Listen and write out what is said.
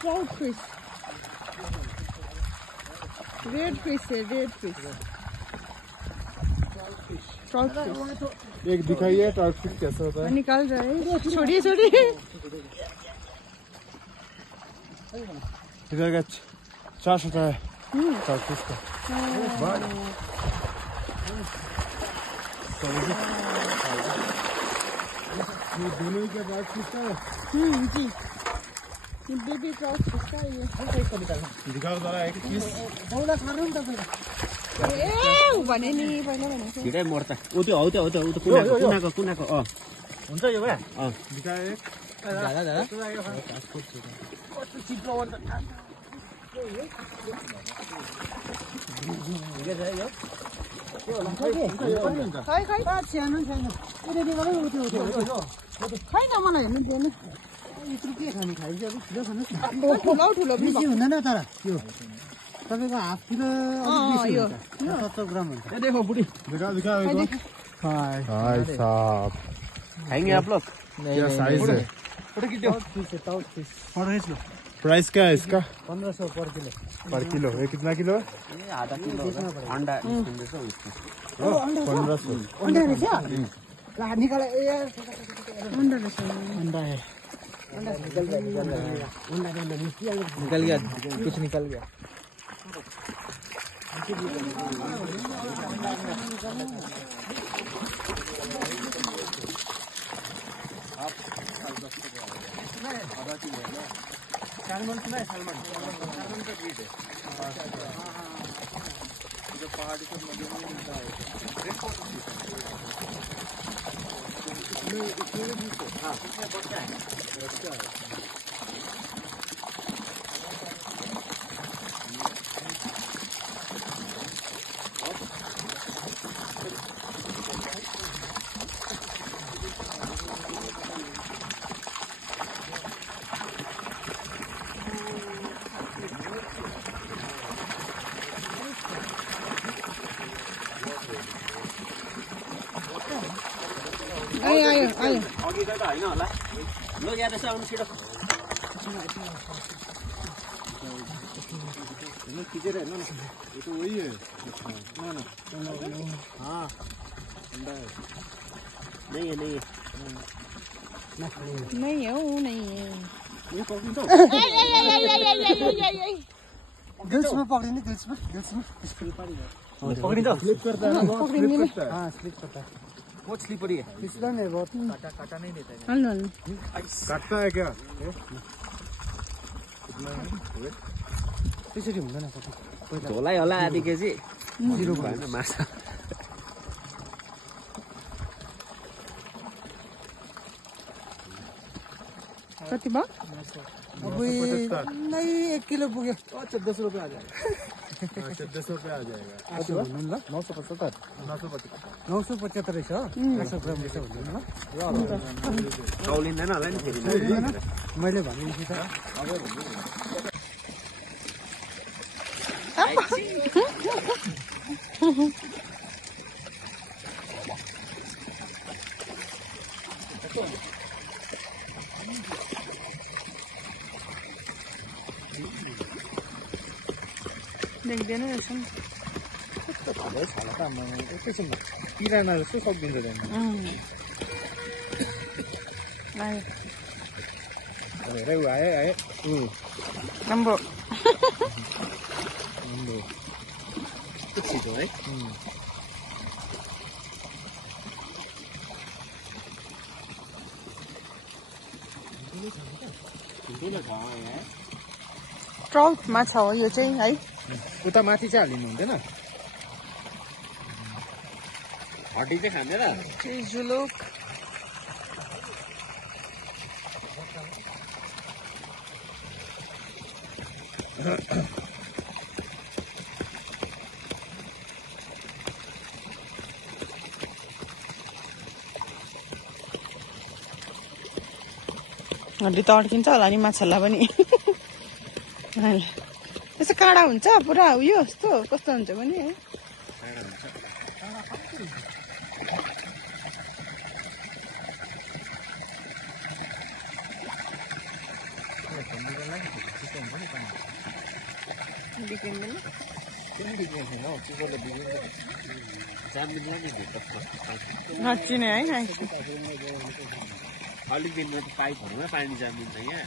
Trout fish. Red fish है, red fish. Trout fish. एक दिखाइए ट्राउट फिश कैसा होता है। निकाल रहा है, छोड़िए छोड़िए। इधर का 4 होता है ट्राउट फिश का। ये दोनों ही का ट्राउट फिश का है। जी। ये बेबी ट्राउट फिश का है ये। दिखाओ जरा एक पीस। भने नि पहिला भनेको। छिटै मर्छ। उ त्यो हो त्यो कुनाको हुन्छ यो भए? दिखाए एक। दादा खै सानो छैन। खै न मलाई हेर्नु दिएन। यत्रो के खाने खाइन्छ अब ठुलो खानुहोस् न। ठुलो बेसी हुँदैन तर यो तपाईँको हाफ किलो यो 70 ग्राम हुन्छ। ये देखो बुढ़ी दिखाओ एक। हाय हाय साहब। खाएंगे आप लोग? क्या साइज है? फोटो खींचो। टाउट फिश फोटो खींच लो। प्राइस क्या है इसका? 1500 पर किलो। पर किलो। ये कितना किलो है? ये आधा किलो अंडा इसको 1500। अंडा रहेछ निकाले यार अन्डा रहेछ। अंडा है निकल गया कुछ निकल गया। सलमान सुना है? सलमान का ब्रीड है। जो पहाड़ी के नदी में मिलता है। हाँ इसमें बच्चा है। आयो अघि गयो त होइन होला। लो यहाँ रहेछ आउनु छिटो। खींचेर हेर्नु न। ये तो वही है। हाँ अंडा है। नहीं है नहीं है वो नहीं है। ये पक्रिन्छ। गिल्समा पक्रिने गिल्समा पक्रिन्छ। स्लिप करता है ना बहुत स्लिप करता है। हाँ स्लिप करता है। बहुत स्लिपरी है। फिसलन है बहुत। काटा नहीं देता है। हल्नु काटता है क्या? त्यसरी हुँदैन कति झोलै होला आधी केजी। 0 भएन माछा। कति भयो? अब नहीं 1 किलो पुग्यो। 1400 रुपये आ जाएगा। 1400 रुपये आ जाएगा। 975। 975 रहेछ हो। 100 ग्राम रहेछ भन्नु ल। चौलिँदैन होला नि फेरि। मैले भनेपछि त देख्दैन रहेछ नि। किराना जस्तो सक्दिन्छ आयो हेरे ऊ आयो राम्रो। छिटो है। ट्राउट माछा हो यो चाहिँ है। उता माथि चाहिँ हालिनु हुँदैन? हड्डी चाहिँ खाँदैन? जुलुक हड्डी त अड्किन्छ होला नि माछालाई पनि। त्यसो काँडा हुन्छ पुरा उयो जस्तो कस्तो हुन्छ भने है। बिग्रिँदैन किन बिग्रेको छैन हौ कुकुरले बिग्रिन्छ जामिनलाई नि भित्र साँच्ची नै है अलिक दिनमा त पाइपहरूमा पानी जामिन्छ यहाँ